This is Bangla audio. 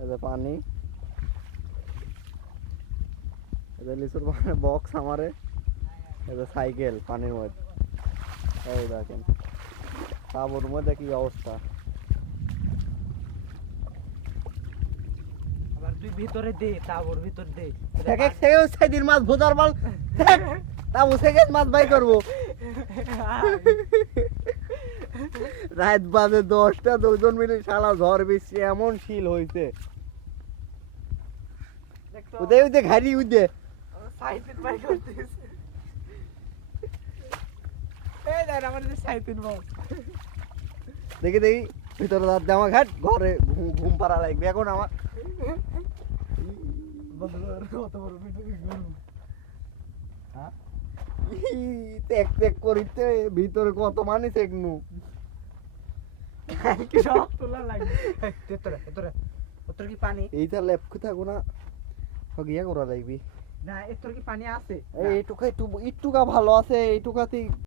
এই যে পানি, এই যে লিচুর বক্স আমারে, এই যে সাইকেল পানির মধ্যে। এই দেখেন তাবুর মধ্যে কি অবস্থা। আবার তুই ভিতরে দে, তাবুর ভিতর দে। থেকে থেকে সাইদিন মাছ ভোজার মাল তাবু থেকে মাছ বাই করবো। রাত বাজে 10টা, 2জন মিলে শালা ঝড় বৃষ্টি এমন শিল হইছে। উদে উদে ঘাড়ি উদে সাইতিন বাই করতেছে। এই দেখ আমাদের সাইতিন বল। দেখি দেখি ভিতরে রাত জামা ঘাট ঘরে ঘুম পাড়া লাগবে এখন আমার। কত বড় ভিতরে গরু। টেক টেক করিতে ভিতরে কত মানুষ একনু। কি সব তোলা লাগে। এই তেতরে তেতরে তোর কি পানি? এইটা লেপ থাকো না গিয়া করা লাগবি। না এর তোর কি পানি আছে? এইটুকা একটু একটুকা ভালো আছে, এইটুকাতেই